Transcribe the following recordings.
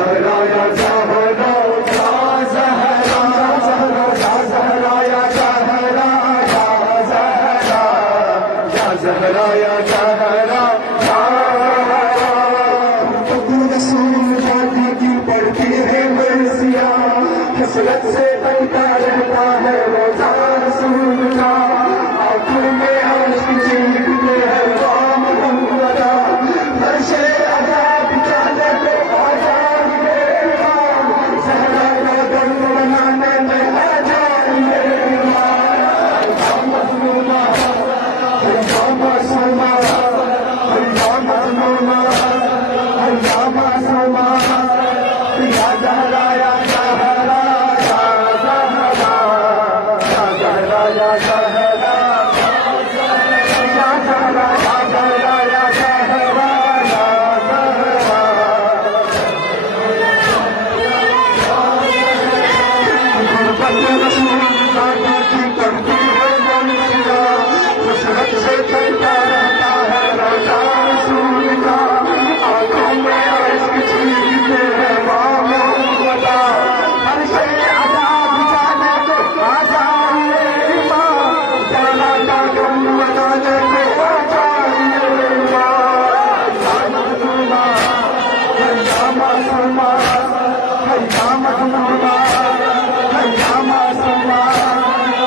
زہرا یا زہرا یا زہرا یا زہرا یا زہرا یا زہرا یا زہرا رسول جاتی کی پڑتی ہے مرثیہ حسرت سے بنتا رہتا ہے روزہ رسول کا آنکھوں میں عشق چیختے ہے قوم محمدہ ہر شے عذاب چاہے تو آ جائیے امام زہرا کا دم بنانے میں آ جائیے امام مظلومہ معصومہ مظلومہ معصومہ یا زہرا یا زہرا یا زہرا یا زہرا یا زہرا یا زہرا یا زہرا یا زہرا یا زہرا غربت رسول اللہ کی کرتی ہے منشیہ حسرت سے چلتا رہتا ہے روزہ رسول کا آنکھوں میں عشق چیختے ہیں قوم محمدہ ہر شے عذاب جانے کو آ جائیے امام زہرا کا غم منانے کو آ جائیے امام یا مظلومہ یا معصومہ یا مظلومہ یا معصومہ یا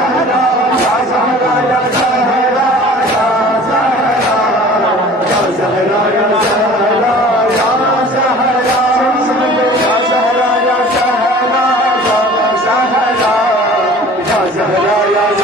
زہرا یا زہرا یا زہرا یا زہرا یا زہرا یا زہرا یا